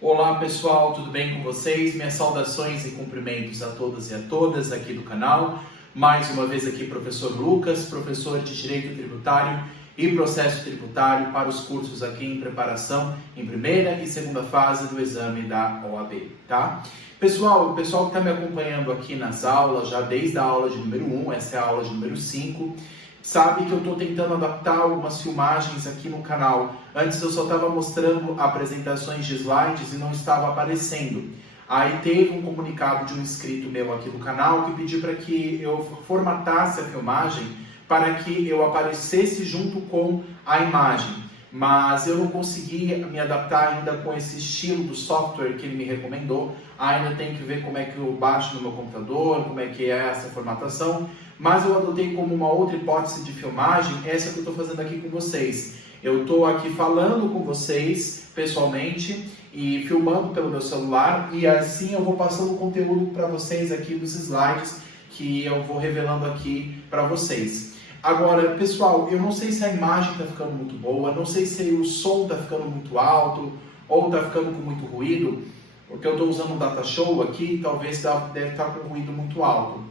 Olá pessoal, tudo bem com vocês? Minhas saudações e cumprimentos a todas e a todas aqui do canal. Mais uma vez aqui professor Lucas, professor de Direito Tributário e Processo Tributário para os cursos aqui em preparação em primeira e segunda fase do exame da OAB, tá? Pessoal, o pessoal que está me acompanhando aqui nas aulas, já desde a aula de número 1, essa é a aula de número 5, sabe que eu estou tentando adaptar algumas filmagens aqui no canal. Antes eu só estava mostrando apresentações de slides e não estava aparecendo. Aí teve um comunicado de um inscrito meu aqui do canal que pediu para que eu formatasse a filmagem para que eu aparecesse junto com a imagem. Mas eu não consegui me adaptar ainda com esse estilo do software que ele me recomendou. Ainda tenho que ver como é que eu baixo no meu computador, como é que é essa formatação. Mas eu adotei como uma outra hipótese de filmagem, essa que eu estou fazendo aqui com vocês. Eu estou aqui falando com vocês pessoalmente e filmando pelo meu celular, e assim eu vou passando o conteúdo para vocês aqui dos slides que eu vou revelando aqui para vocês. Agora, pessoal, eu não sei se a imagem está ficando muito boa, não sei se o som está ficando muito alto ou está ficando com muito ruído, porque eu estou usando um data show aqui, talvez deve estar com ruído muito alto.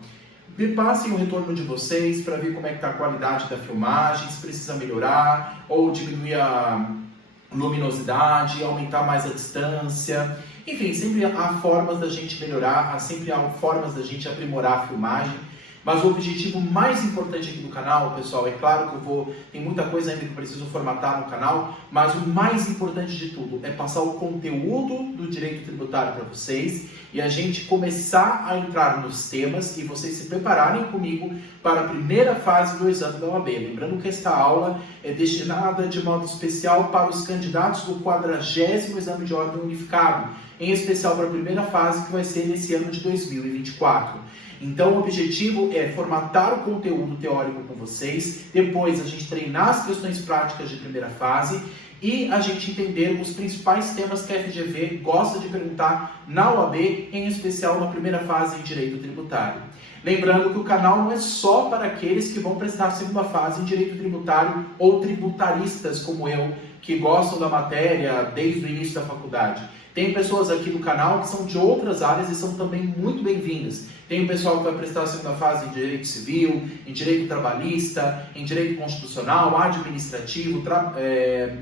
Me passem o retorno de vocês para ver como é que está a qualidade da filmagem, se precisa melhorar ou diminuir a luminosidade, aumentar mais a distância. Enfim, sempre há formas da gente melhorar, sempre há formas da gente aprimorar a filmagem. Mas o objetivo mais importante aqui do canal, pessoal, é claro que tem muita coisa ainda que eu preciso formatar no canal, mas o mais importante de tudo é passar o conteúdo do direito tributário para vocês e a gente começar a entrar nos temas e vocês se prepararem comigo para a primeira fase do exame da OAB. Lembrando que esta aula é destinada de modo especial para os candidatos do 40º Exame de Ordem Unificado, em especial para a primeira fase que vai ser nesse ano de 2024. Então o objetivo é formatar o conteúdo teórico com vocês, depois a gente treinar as questões práticas de primeira fase e a gente entender os principais temas que a FGV gosta de perguntar na OAB, em especial na primeira fase em Direito Tributário. Lembrando que o canal não é só para aqueles que vão prestar a segunda fase em Direito Tributário ou tributaristas como eu, que gostam da matéria desde o início da faculdade. Tem pessoas aqui no canal que são de outras áreas e são também muito bem-vindas. Tem o pessoal que vai prestar a segunda fase em Direito Civil, em Direito Trabalhista, em Direito Constitucional, Administrativo,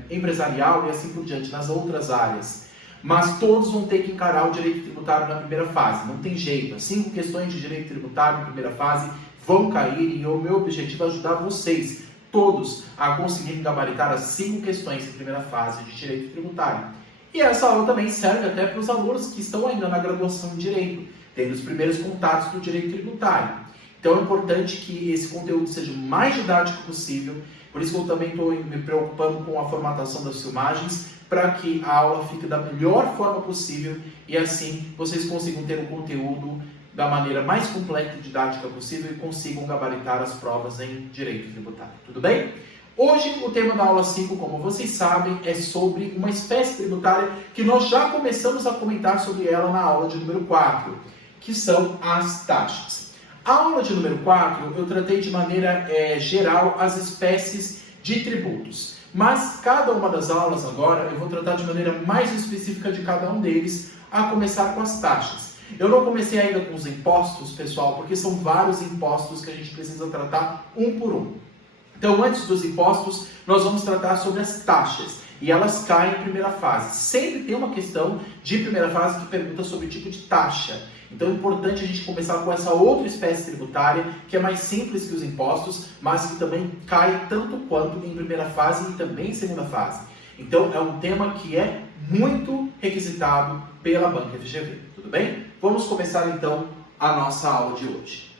Empresarial e assim por diante, nas outras áreas. Mas todos vão ter que encarar o Direito Tributário na primeira fase, não tem jeito. As 5 questões de Direito Tributário na primeira fase vão cair e o meu objetivo é ajudar vocês, todos, a conseguirem gabaritar as 5 questões de primeira fase de Direito Tributário. E essa aula também serve até para os alunos que estão ainda na graduação em Direito, tendo os primeiros contatos do Direito Tributário. Então é importante que esse conteúdo seja o mais didático possível, por isso que eu também estou me preocupando com a formatação das filmagens, para que a aula fique da melhor forma possível e assim vocês consigam ter o conteúdo da maneira mais completa e didática possível e consigam gabaritar as provas em Direito Tributário. Tudo bem? Hoje, o tema da aula 5, como vocês sabem, é sobre uma espécie tributária que nós já começamos a comentar sobre ela na aula de número 4, que são as taxas. A aula de número 4, eu tratei de maneira geral as espécies de tributos, mas cada uma das aulas agora eu vou tratar de maneira mais específica de cada um deles, a começar com as taxas. Eu não comecei ainda com os impostos, pessoal, porque são vários impostos que a gente precisa tratar um por um. Então, antes dos impostos, nós vamos tratar sobre as taxas. E elas caem em primeira fase. Sempre tem uma questão de primeira fase que pergunta sobre o tipo de taxa. Então é importante a gente começar com essa outra espécie tributária, que é mais simples que os impostos, mas que também cai tanto quanto em primeira fase e também em segunda fase. Então é um tema que é muito requisitado pela banca FGV. Tudo bem? Vamos começar então a nossa aula de hoje.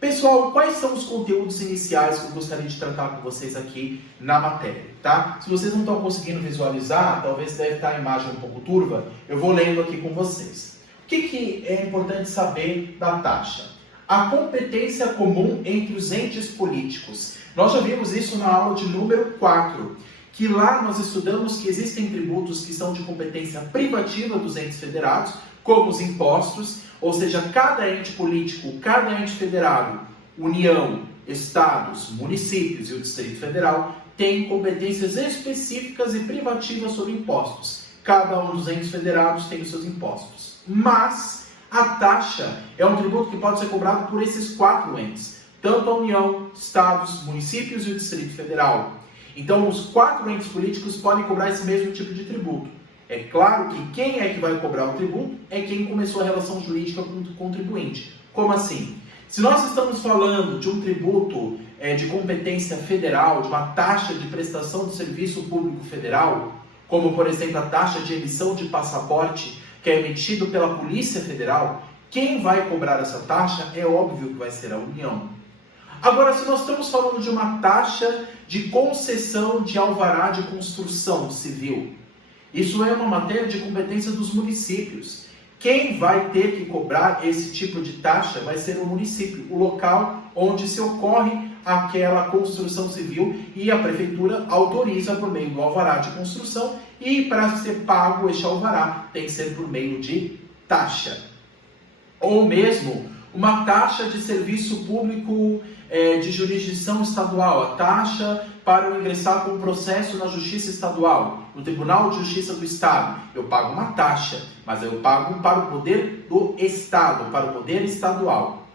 Pessoal, quais são os conteúdos iniciais que eu gostaria de tratar com vocês aqui na matéria, tá? Se vocês não estão conseguindo visualizar, talvez deve estar a imagem um pouco turva, eu vou lendo aqui com vocês. O que é importante saber da taxa? A competência comum entre os entes políticos. Nós já vimos isso na aula de número 4, que lá nós estudamos que existem tributos que são de competência privativa dos entes federados, como os impostos, ou seja, cada ente político, cada ente federado, União, Estados, municípios e o Distrito Federal, têm competências específicas e privativas sobre impostos. cada um dos entes federados tem os seus impostos. Mas a taxa é um tributo que pode ser cobrado por esses 4 entes, tanto a União, Estados, municípios e o Distrito Federal. Então, os 4 entes políticos podem cobrar esse mesmo tipo de tributo. É claro que quem é que vai cobrar o tributo é quem começou a relação jurídica com o contribuinte. Como assim? Se nós estamos falando de um tributo de competência federal, de uma taxa de prestação de serviço público federal, como, por exemplo, a taxa de emissão de passaporte, que é emitido pela Polícia Federal, quem vai cobrar essa taxa é óbvio que vai ser a União. Agora, se nós estamos falando de uma taxa de concessão de alvará de construção civil, isso é uma matéria de competência dos municípios. Quem vai ter que cobrar esse tipo de taxa vai ser o município, o local onde se ocorre aquela construção civil, e a prefeitura autoriza por meio do alvará de construção, e para ser pago este alvará tem que ser por meio de taxa. Ou mesmo uma taxa de serviço público de jurisdição estadual, a taxa para eu ingressar com um processo na Justiça Estadual, no Tribunal de Justiça do Estado. Eu pago uma taxa, mas eu pago para o poder do Estado, para o poder estadual.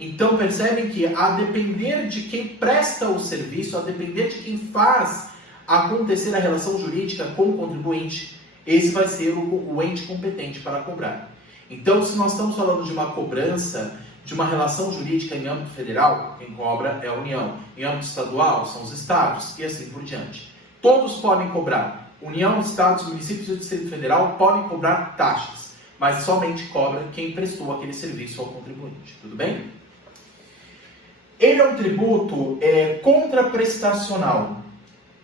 Então percebem que a depender de quem presta o serviço, a depender de quem faz acontecer a relação jurídica com o contribuinte, esse vai ser o ente competente para cobrar. Então, se nós estamos falando de uma cobrança, de uma relação jurídica em âmbito federal, quem cobra é a União. Em âmbito estadual, são os estados, e assim por diante. Todos podem cobrar. União, estados, municípios e o Distrito Federal podem cobrar taxas, mas somente cobra quem prestou aquele serviço ao contribuinte. Tudo bem? Ele é um tributo contraprestacional,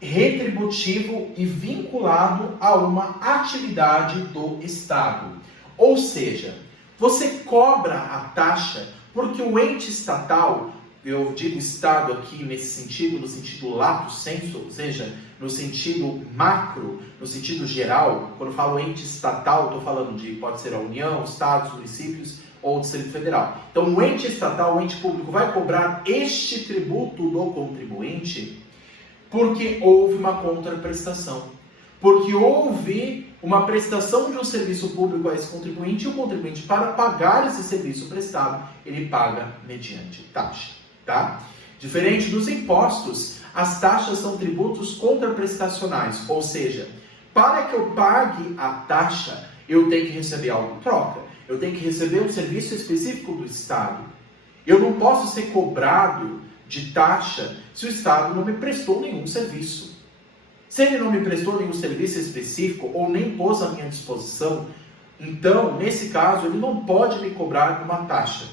retributivo e vinculado a uma atividade do Estado. Ou seja, você cobra a taxa porque o ente estatal, eu digo Estado aqui nesse sentido, no sentido lato sensu, ou seja, no sentido macro, no sentido geral. Quando eu falo ente estatal, estou falando de, pode ser a União, Estados, municípios ou Distrito Federal. Então, o ente estatal, o ente público, vai cobrar este tributo do contribuinte porque houve uma contraprestação. Porque houve uma prestação de um serviço público a esse contribuinte, e o contribuinte, para pagar esse serviço prestado, ele paga mediante taxa. Tá? Diferente dos impostos, as taxas são tributos contraprestacionais, ou seja, para que eu pague a taxa, eu tenho que receber algo em troca. Eu tenho que receber um serviço específico do Estado. Eu não posso ser cobrado de taxa se o Estado não me prestou nenhum serviço. Se ele não me prestou nenhum serviço específico ou nem pôs à minha disposição, então, nesse caso, ele não pode me cobrar uma taxa.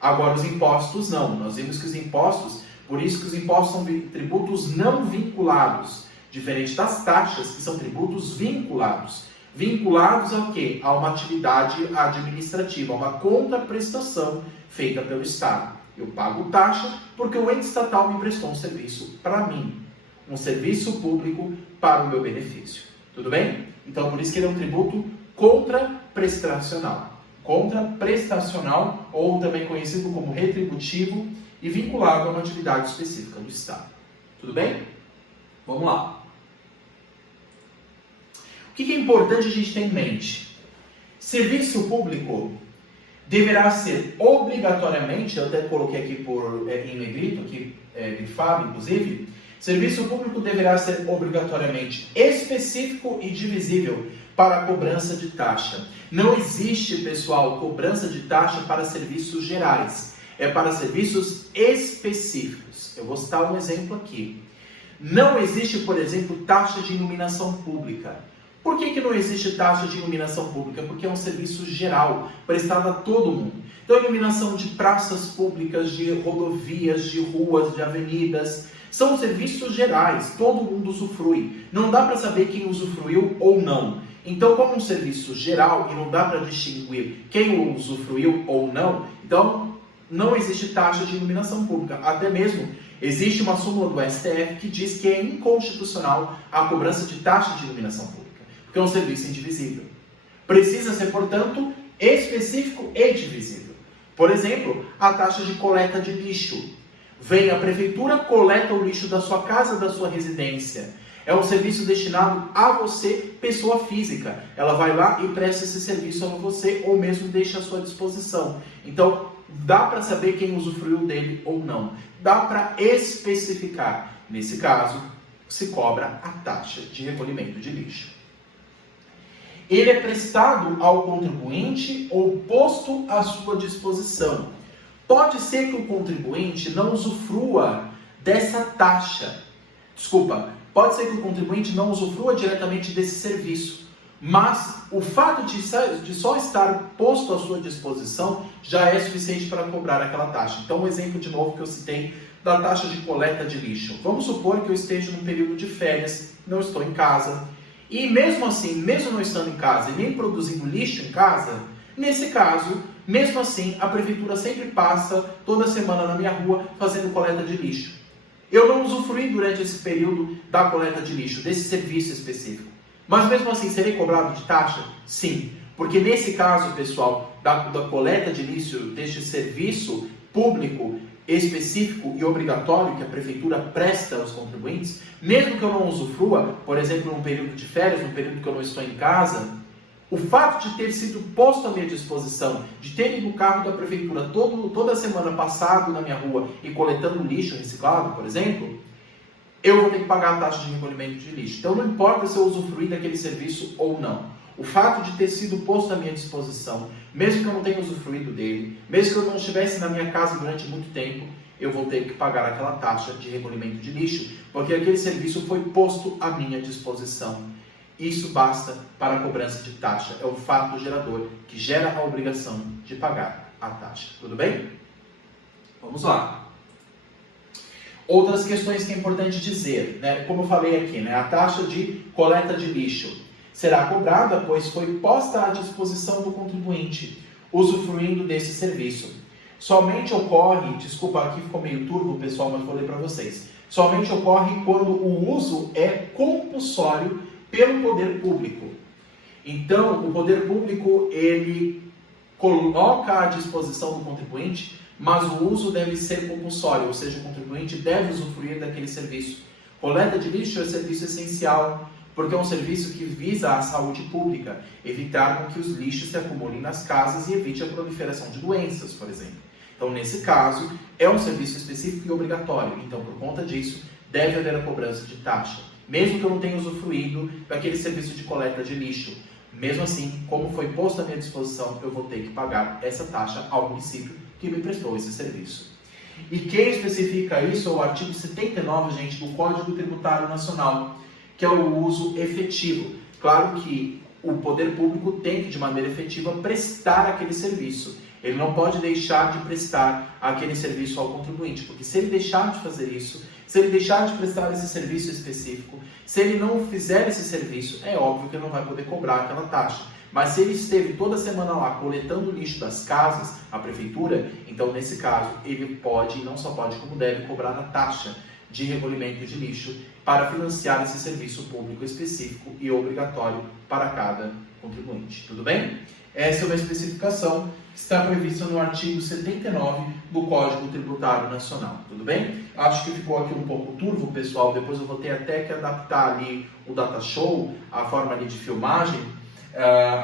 Agora, os impostos não. Nós vimos que os impostos, por isso que os impostos são tributos não vinculados, diferente das taxas, que são tributos vinculados. Vinculados ao quê? A uma atividade administrativa, a uma contraprestação feita pelo Estado. Eu pago taxa porque o ente estatal me prestou um serviço para mim. Um serviço público para o meu benefício. Tudo bem? Então, por isso que ele é um tributo contraprestacional. Contraprestacional, ou também conhecido como retributivo, e vinculado a uma atividade específica do Estado. Tudo bem? Vamos lá. O que é importante a gente ter em mente? Serviço público deverá ser obrigatoriamente, eu até coloquei aqui em negrito, aqui grifado inclusive, serviço público deverá ser obrigatoriamente específico e divisível para a cobrança de taxa. Não existe, pessoal, cobrança de taxa para serviços gerais. É para serviços específicos. Eu vou citar um exemplo aqui. Não existe, por exemplo, taxa de iluminação pública. Por que não existe taxa de iluminação pública? Porque é um serviço geral, prestado a todo mundo. Então, iluminação de praças públicas, de rodovias, de ruas, de avenidas, são serviços gerais, todo mundo usufrui. Não dá para saber quem usufruiu ou não. Então, como um serviço geral e não dá para distinguir quem usufruiu ou não, então não existe taxa de iluminação pública. Até mesmo existe uma súmula do STF que diz que é inconstitucional a cobrança de taxa de iluminação pública, porque é um serviço indivisível. Precisa ser, portanto, específico e divisível. Por exemplo, a taxa de coleta de lixo. Vem a prefeitura, coleta o lixo da sua casa, da sua residência. É um serviço destinado a você, pessoa física. Ela vai lá e presta esse serviço a você ou mesmo deixa à sua disposição. Então, dá para saber quem usufruiu dele ou não. Dá para especificar. Nesse caso, se cobra a taxa de recolhimento de lixo. Ele é prestado ao contribuinte ou posto à sua disposição. Pode ser que o contribuinte não usufrua dessa taxa. Pode ser que o contribuinte não usufrua diretamente desse serviço, mas o fato de só estar posto à sua disposição já é suficiente para cobrar aquela taxa. Então, um exemplo de novo que eu citei da taxa de coleta de lixo. Vamos supor que eu esteja no período de férias, não estou em casa, e mesmo assim, mesmo não estando em casa e nem produzindo lixo em casa, nesse caso, mesmo assim, a prefeitura sempre passa toda semana na minha rua fazendo coleta de lixo. Eu não usufruí durante esse período da coleta de lixo, desse serviço específico. Mas mesmo assim, serei cobrado de taxa? Sim. Porque nesse caso, pessoal, da coleta de lixo, deste serviço público específico e obrigatório que a prefeitura presta aos contribuintes, mesmo que eu não usufrua, por exemplo, num período de férias, num período que eu não estou em casa, o fato de ter sido posto à minha disposição, de ter ido no carro da prefeitura toda semana passado na minha rua e coletando lixo reciclado, por exemplo, eu vou ter que pagar a taxa de recolhimento de lixo. Então não importa se eu usufruir daquele serviço ou não. O fato de ter sido posto à minha disposição, mesmo que eu não tenha usufruído dele, mesmo que eu não estivesse na minha casa durante muito tempo, eu vou ter que pagar aquela taxa de recolhimento de lixo, porque aquele serviço foi posto à minha disposição. Isso basta para a cobrança de taxa. É o fato gerador que gera a obrigação de pagar a taxa. Tudo bem? Vamos lá. Outras questões que é importante dizer, né? Como eu falei aqui, né? A taxa de coleta de lixo será cobrada, pois foi posta à disposição do contribuinte, usufruindo desse serviço. Somente ocorre, desculpa, aqui ficou meio turvo, pessoal, mas vou ler para vocês. Somente ocorre quando o uso é compulsório pelo poder público. Então, o poder público, ele coloca à disposição do contribuinte, mas o uso deve ser compulsório, ou seja, o contribuinte deve usufruir daquele serviço. Coleta de lixo é serviço essencial, porque é um serviço que visa a saúde pública, evitar com que os lixos se acumulem nas casas e evite a proliferação de doenças, por exemplo. Então, nesse caso, é um serviço específico e obrigatório. Então, por conta disso, deve haver a cobrança de taxa. Mesmo que eu não tenha usufruído daquele serviço de coleta de lixo. Mesmo assim, como foi posto à minha disposição, eu vou ter que pagar essa taxa ao município que me prestou esse serviço. E quem especifica isso é o artigo 79, gente, do Código Tributário Nacional, que é o uso efetivo. Claro que o poder público tem que, de maneira efetiva, prestar aquele serviço. Ele não pode deixar de prestar aquele serviço ao contribuinte, porque se ele deixar de fazer isso, se ele deixar de prestar esse serviço específico, se ele não fizer esse serviço, é óbvio que ele não vai poder cobrar aquela taxa. Mas se ele esteve toda semana lá coletando o lixo das casas, a prefeitura, então nesse caso ele pode, e não só pode como deve, cobrar a taxa de recolhimento de lixo para financiar esse serviço público específico e obrigatório para cada contribuinte. Tudo bem? Essa é uma especificação que está prevista no artigo 79 do Código Tributário Nacional. Tudo bem? Acho que ficou aqui um pouco turvo, pessoal. Depois eu vou ter até que adaptar ali o data show, a forma ali de filmagem,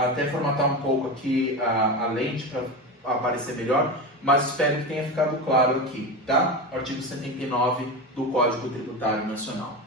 até formatar um pouco aqui a lente para aparecer melhor, mas espero que tenha ficado claro aqui, tá? Artigo 79 do Código Tributário Nacional.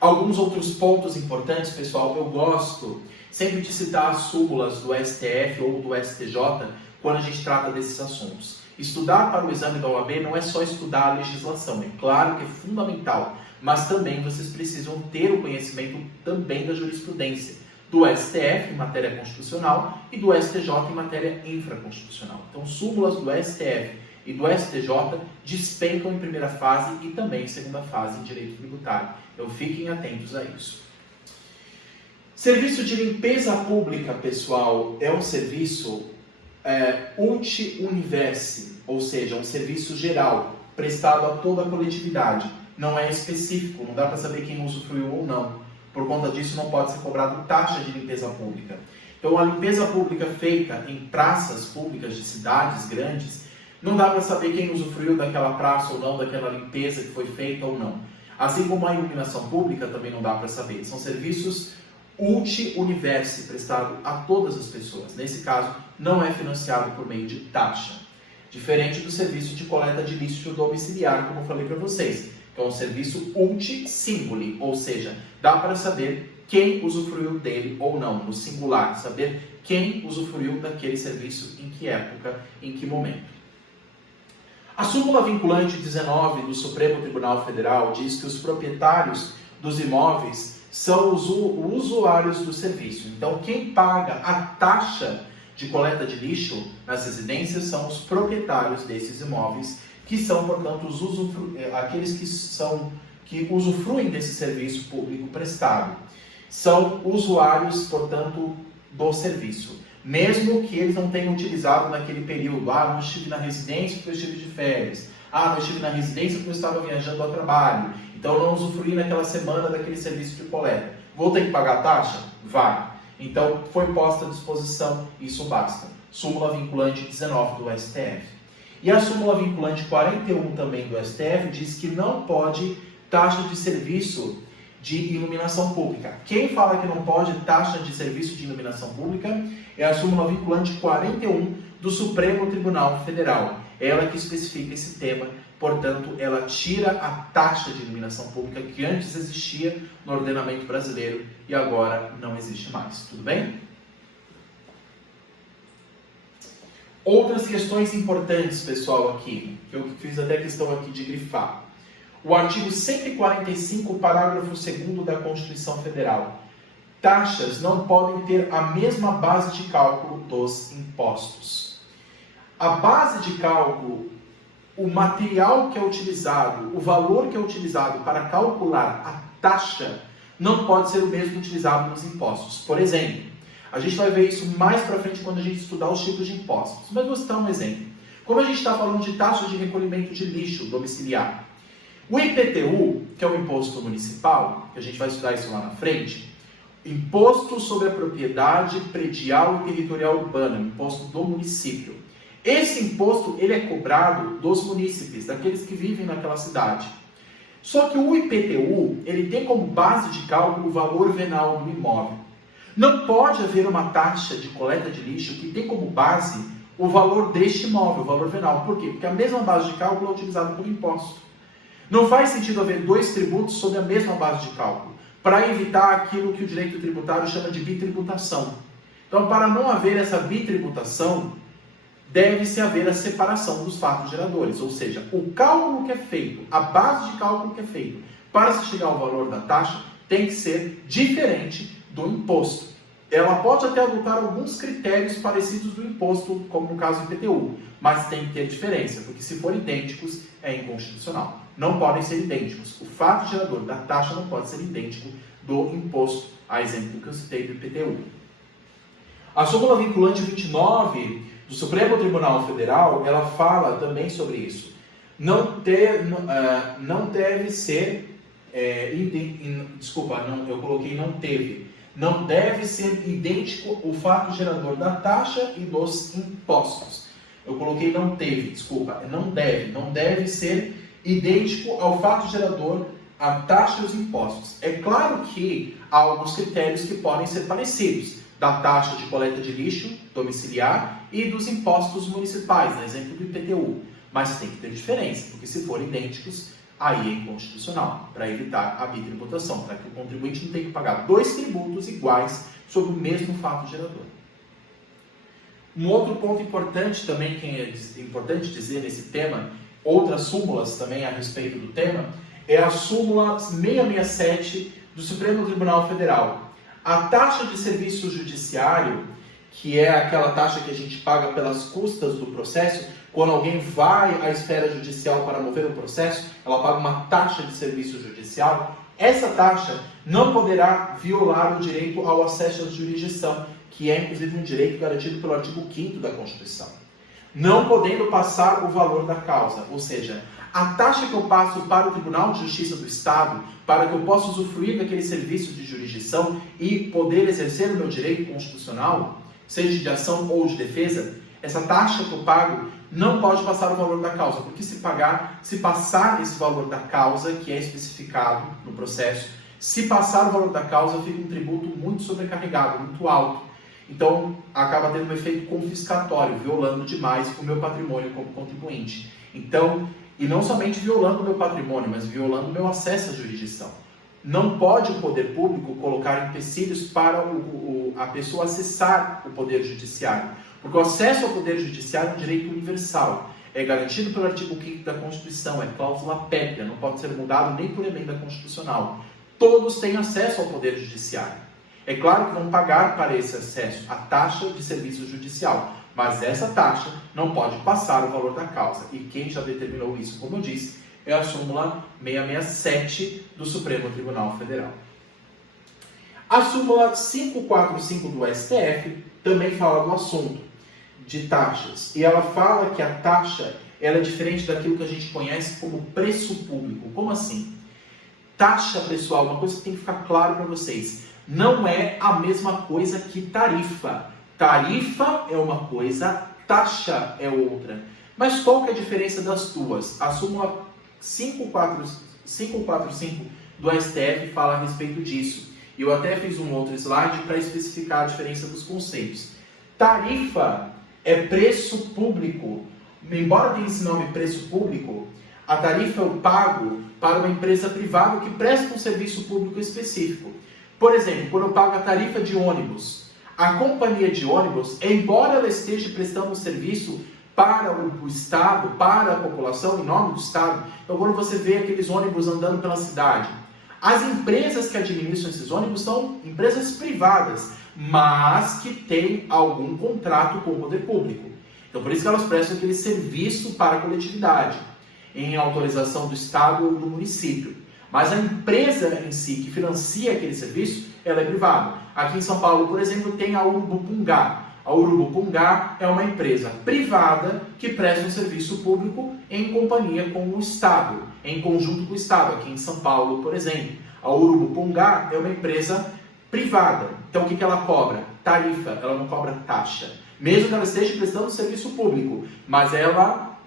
Alguns outros pontos importantes, pessoal, eu gosto sempre de citar as súmulas do STF ou do STJ quando a gente trata desses assuntos. Estudar para o exame da OAB não é só estudar a legislação, é claro que é fundamental, mas também vocês precisam ter o conhecimento também da jurisprudência do STF em matéria constitucional e do STJ em matéria infraconstitucional. Então, súmulas do STF e do STJ despencam em primeira fase e também em segunda fase em direito tributário. Então, fiquem atentos a isso. Serviço de limpeza pública, pessoal, é um serviço ulti universi, ou seja, um serviço geral, prestado a toda a coletividade. Não é específico, não dá para saber quem usufruiu ou não. Por conta disso, não pode ser cobrado taxa de limpeza pública. Então, a limpeza pública feita em praças públicas de cidades grandes, não dá para saber quem usufruiu daquela praça ou não, daquela limpeza que foi feita ou não. Assim como a iluminação pública também não dá para saber. São serviços multi-universe prestado a todas as pessoas. Nesse caso, não é financiado por meio de taxa. Diferente do serviço de coleta de lixo domiciliar, como eu falei para vocês, que é um serviço multi-singuli, ou seja, dá para saber quem usufruiu dele ou não, no singular, saber quem usufruiu daquele serviço, em que época, em que momento. A súmula vinculante 19 do Supremo Tribunal Federal diz que os proprietários dos imóveis são os usuários do serviço. Então, quem paga a taxa de coleta de lixo nas residências são os proprietários desses imóveis, que são, portanto, aqueles que usufruem desse serviço público prestado. São usuários, portanto, do serviço. Mesmo que eles não tenham utilizado naquele período. Não estive na residência porque eu estive de férias. Não estive na residência porque eu estava viajando ao trabalho. Então, não usufruí naquela semana daquele serviço de coleta. Vou ter que pagar a taxa? Vai. Então, foi posta à disposição, isso basta. Súmula vinculante 19 do STF. E a súmula vinculante 41 também do STF diz que não pode taxa de serviço de iluminação pública. Quem fala que não pode taxa de serviço de iluminação pública é a súmula vinculante 41 do Supremo Tribunal Federal. Ela que especifica esse tema, portanto, ela tira a taxa de iluminação pública que antes existia no ordenamento brasileiro e agora não existe mais. Tudo bem? Outras questões importantes, pessoal, aqui, que eu fiz até questão aqui de grifar. O artigo 145, parágrafo 2º da Constituição Federal. Taxas não podem ter a mesma base de cálculo dos impostos. A base de cálculo, o material que é utilizado, o valor que é utilizado para calcular a taxa, não pode ser o mesmo utilizado nos impostos. Por exemplo, a gente vai ver isso mais para frente quando a gente estudar os tipos de impostos. Mas vou citar um exemplo. Como a gente está falando de taxa de recolhimento de lixo domiciliar, o IPTU, que é o imposto municipal, que a gente vai estudar isso lá na frente, Imposto sobre a Propriedade Predial e Territorial Urbana, imposto do município. Esse imposto ele é cobrado dos munícipes, daqueles que vivem naquela cidade. Só que o IPTU ele tem como base de cálculo o valor venal do imóvel. Não pode haver uma taxa de coleta de lixo que tem como base o valor deste imóvel, o valor venal. Por quê? Porque a mesma base de cálculo é utilizada pelo imposto. Não faz sentido haver dois tributos sob a mesma base de cálculo, para evitar aquilo que o direito tributário chama de bitributação. Então, para não haver essa bitributação, deve-se haver a separação dos fatos geradores, ou seja, o cálculo que é feito, a base de cálculo que é feito, para se chegar ao valor da taxa, tem que ser diferente do imposto. Ela pode até adotar alguns critérios parecidos do imposto, como no caso do IPTU, mas tem que ter diferença, porque se forem idênticos, é inconstitucional. Não podem ser idênticos. O fato gerador da taxa não pode ser idêntico do imposto, a exemplo que eu citei do IPTU. A súmula vinculante 29 do Supremo Tribunal Federal, ela fala também sobre isso. Não deve ser, eu coloquei não teve. Não deve ser idêntico o fato gerador da taxa e dos impostos. Eu coloquei não teve, não deve ser idêntico ao fato gerador, a taxa e os impostos. É claro que há alguns critérios que podem ser parecidos, da taxa de coleta de lixo domiciliar e dos impostos municipais, no exemplo do IPTU. Mas tem que ter diferença, porque se forem idênticos, aí é inconstitucional, para evitar a bitributação, para que o contribuinte não tenha que pagar dois tributos iguais sobre o mesmo fato gerador. Um outro ponto importante também, que é importante dizer nesse tema, outras súmulas também a respeito do tema, é a súmula 667 do Supremo Tribunal Federal. A taxa de serviço judiciário, que é aquela taxa que a gente paga pelas custas do processo, quando alguém vai à esfera judicial para mover o processo, ela paga uma taxa de serviço judicial. Essa taxa não poderá violar o direito ao acesso à jurisdição, que é inclusive um direito garantido pelo artigo 5º da Constituição. Não podendo passar o valor da causa, ou seja, a taxa que eu passo para o Tribunal de Justiça do Estado, para que eu possa usufruir daquele serviço de jurisdição e poder exercer o meu direito constitucional, seja de ação ou de defesa, essa taxa que eu pago não pode passar o valor da causa, porque se passar esse valor da causa, que é especificado no processo, se passar o valor da causa, fica um tributo muito sobrecarregado, muito alto. Então, acaba tendo um efeito confiscatório, violando demais o meu patrimônio como contribuinte. Então, e não somente violando o meu patrimônio, mas violando o meu acesso à jurisdição. Não pode o poder público colocar empecilhos para a pessoa acessar o poder judiciário, porque o acesso ao poder judiciário é um direito universal. É garantido pelo artigo 5º da Constituição, é cláusula pétrea, não pode ser mudado nem por emenda constitucional. Todos têm acesso ao poder judiciário. É claro que vão pagar para esse acesso a taxa de serviço judicial, mas essa taxa não pode passar o valor da causa. E quem já determinou isso, como eu disse, é a súmula 667 do Supremo Tribunal Federal. A súmula 545 do STF também fala do assunto de taxas. E ela fala que a taxa ela é diferente daquilo que a gente conhece como preço público. Como assim? Taxa, pessoal, uma coisa que tem que ficar claro para vocês, não é a mesma coisa que tarifa. Tarifa é uma coisa, taxa é outra. Mas qual que é a diferença das duas? A súmula 545 do STF fala a respeito disso. E eu até fiz um outro slide para especificar a diferença dos conceitos. Tarifa é preço público. Embora tenha esse nome preço público, a tarifa é o pago para uma empresa privada que presta um serviço público específico. Por exemplo, quando eu pago a tarifa de ônibus, a companhia de ônibus, embora ela esteja prestando um serviço para o Estado, para a população, em nome do Estado, então quando você vê aqueles ônibus andando pela cidade, as empresas que administram esses ônibus são empresas privadas, mas que têm algum contrato com o poder público. Então por isso que elas prestam aquele serviço para a coletividade, em autorização do Estado ou do município. Mas a empresa em si que financia aquele serviço, ela é privada. Aqui em São Paulo, por exemplo, tem a Urubupungá. A Urubupungá é uma empresa privada que presta um serviço público em companhia com o Estado, em conjunto com o Estado. Aqui em São Paulo, por exemplo, a Urubupungá é uma empresa privada. Então, o que ela cobra? Tarifa, ela não cobra taxa. Mesmo que ela esteja prestando serviço público, mas ela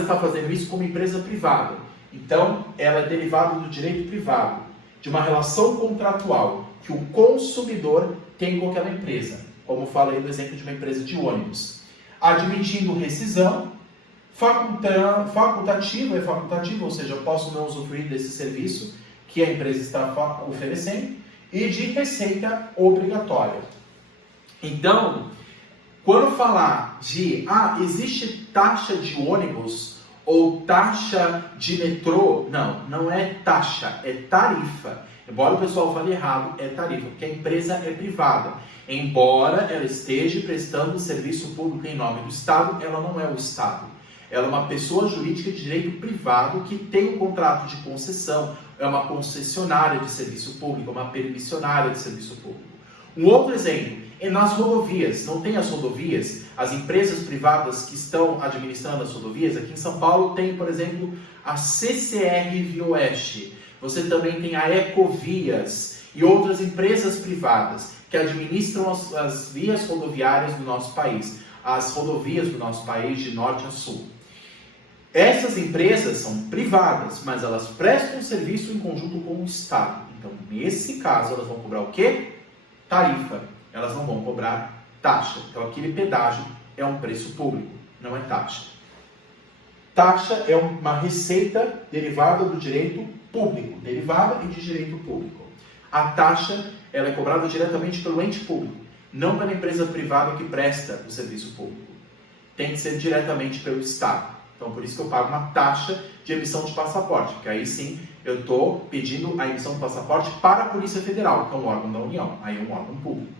está fazendo isso como empresa privada. Então, ela é derivada do direito privado, de uma relação contratual que o consumidor tem com aquela empresa. Como falei no exemplo de uma empresa de ônibus. Admitindo rescisão, facultativo é facultativo, ou seja, eu posso não usufruir desse serviço que a empresa está oferecendo, e de receita obrigatória. Então, quando falar de, existe taxa de ônibus ou taxa de metrô, não é taxa, é tarifa. Embora o pessoal fale errado, é tarifa, porque a empresa é privada. Embora ela esteja prestando serviço público em nome do Estado, ela não é o Estado. Ela é uma pessoa jurídica de direito privado que tem um contrato de concessão, é uma concessionária de serviço público, uma permissionária de serviço público. Um outro exemplo é nas rodovias. Não tem as rodovias? As empresas privadas que estão administrando as rodovias, aqui em São Paulo tem, por exemplo, a CCR Via Oeste. Você também tem a Ecovias e outras empresas privadas que administram as vias rodoviárias do nosso país, as rodovias do nosso país de norte a sul. Essas empresas são privadas, mas elas prestam serviço em conjunto com o Estado. Então, nesse caso, elas vão cobrar o quê? Tarifa. Elas não vão cobrar taxa. Então, aquele pedágio é um preço público, não é taxa. Taxa é uma receita derivada do direito público, derivada e de direito público. A taxa ela é cobrada diretamente pelo ente público, não pela empresa privada que presta o serviço público. Tem que ser diretamente pelo Estado. Então, por isso que eu pago uma taxa de emissão de passaporte, porque aí sim eu estou pedindo a emissão do passaporte para a Polícia Federal, que é um órgão da União, aí é um órgão público.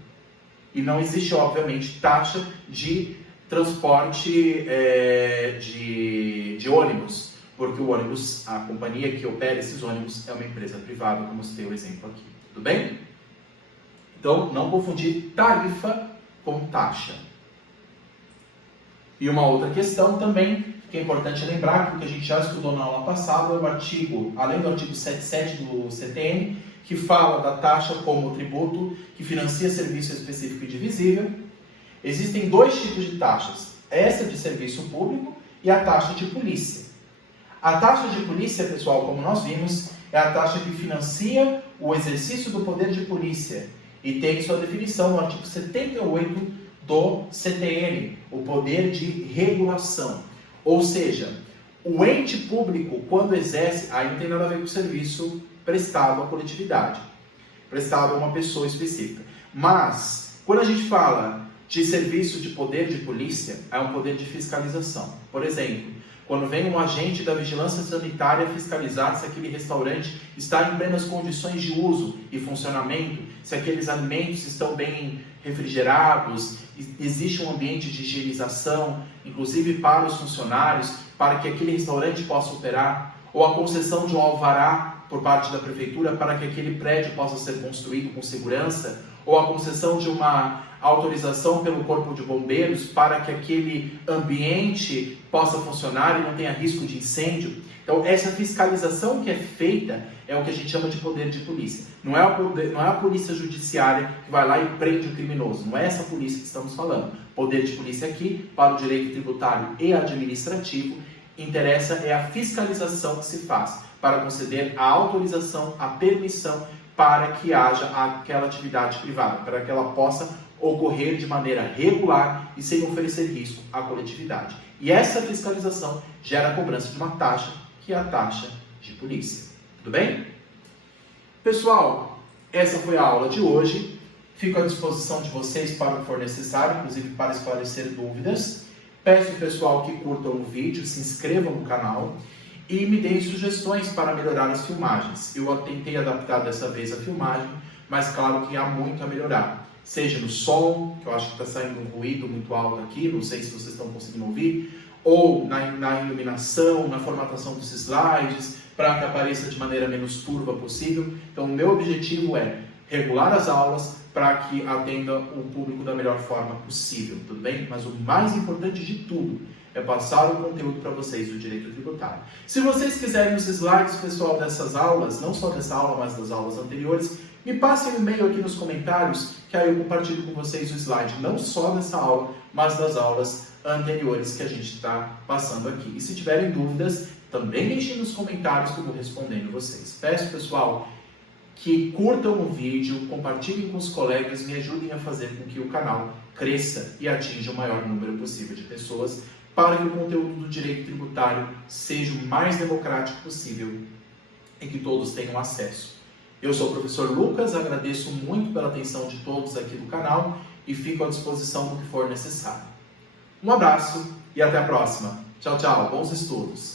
E não existe, obviamente, taxa de transporte de ônibus, porque o ônibus, a companhia que opera esses ônibus é uma empresa privada, como eu citei o exemplo aqui. Tudo bem? Então, não confundir tarifa com taxa. E uma outra questão também, que é importante lembrar, porque a gente já estudou na aula passada, é o artigo, além do artigo 77 do CTN, que fala da taxa como tributo que financia serviço específico e divisível. Existem dois tipos de taxas. essa de serviço público e a taxa de polícia. A taxa de polícia, pessoal, como nós vimos, é a taxa que financia o exercício do poder de polícia e tem sua definição no artigo 78 do CTN, o poder de regulação. Ou seja, o ente público, quando exerce, aí não tem nada a ver com o serviço prestado à coletividade, prestado a uma pessoa específica. Mas, quando a gente fala de serviço de poder de polícia, é um poder de fiscalização. Por exemplo, quando vem um agente da vigilância sanitária fiscalizar se aquele restaurante está em plenas condições de uso e funcionamento, se aqueles alimentos estão bem refrigerados, existe um ambiente de higienização, inclusive para os funcionários, para que aquele restaurante possa operar, ou a concessão de um alvará por parte da prefeitura para que aquele prédio possa ser construído com segurança, ou a concessão de uma autorização pelo Corpo de Bombeiros para que aquele ambiente possa funcionar e não tenha risco de incêndio. Então, essa fiscalização que é feita é o que a gente chama de poder de polícia. Não é a polícia judiciária que vai lá e prende o criminoso. Não é essa polícia que estamos falando. Poder de polícia aqui, para o direito tributário e administrativo, interessa é a fiscalização que se faz para conceder a autorização, a permissão para que haja aquela atividade privada, para que ela possa ocorrer de maneira regular e sem oferecer risco à coletividade. E essa fiscalização gera a cobrança de uma taxa, que é a taxa de polícia. Tudo bem? Pessoal, essa foi a aula de hoje. Fico à disposição de vocês para o que for necessário, inclusive para esclarecer dúvidas. Peço ao pessoal que curtam o vídeo, se inscrevam no canal e me deem sugestões para melhorar as filmagens. Eu tentei adaptar dessa vez a filmagem, mas claro que há muito a melhorar. Seja no som, que eu acho que está saindo um ruído muito alto aqui, não sei se vocês estão conseguindo ouvir, ou na iluminação, na formatação dos slides, para que apareça de maneira menos turva possível. Então, o meu objetivo é regular as aulas para que atenda o público da melhor forma possível, tudo bem? Mas o mais importante de tudo é passar o conteúdo para vocês do direito tributário. Se vocês quiserem os slides, pessoal, dessas aulas, não só dessa aula, mas das aulas anteriores, me passem um e-mail aqui nos comentários, que aí eu compartilho com vocês o slide, não só dessa aula, mas das aulas anteriores que a gente está passando aqui. E se tiverem dúvidas, também deixem nos comentários que eu vou respondendo vocês. Peço, pessoal, que curtam o vídeo, compartilhem com os colegas, me ajudem a fazer com que o canal cresça e atinja o maior número possível de pessoas, para que o conteúdo do direito tributário seja o mais democrático possível e que todos tenham acesso. Eu sou o professor Lucas, agradeço muito pela atenção de todos aqui do canal e fico à disposição do que for necessário. Um abraço e até a próxima. Tchau, tchau. Bons estudos.